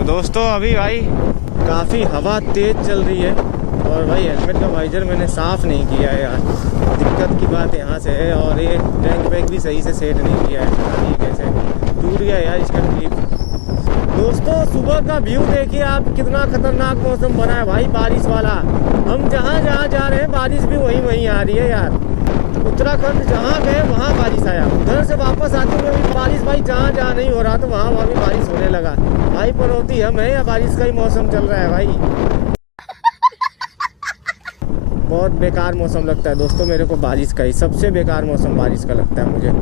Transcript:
तो दोस्तों अभी भाई काफ़ी हवा तेज़ चल रही है और भाई हेलमेट का वाइजर मैंने साफ़ नहीं किया है यार। दिक्कत की बात यहाँ से है। और ये टैंक बैग भी सही से सेट नहीं किया है, पता नहीं कैसे टूट गया यार इसका क्लिप। दोस्तों सुबह का व्यू देखिए आप, कितना खतरनाक मौसम बना है भाई, बारिश वाला। हम जहाँ जहाँ जा रहे हैं बारिश भी वहीं वहीं आ रही है यार। उत्तराखंड जहाँ गए वहाँ बारिश आया, उधर से वापस आते हुए भी बारिश भाई, जहाँ जहाँ नहीं हो रहा तो वहाँ वहाँ भी बारिश होने लगा भाई। पनौती हम है या बारिश का ही मौसम चल रहा है भाई। बहुत बेकार मौसम लगता है दोस्तों मेरे को, बारिश का ही सबसे बेकार मौसम बारिश का लगता है मुझे।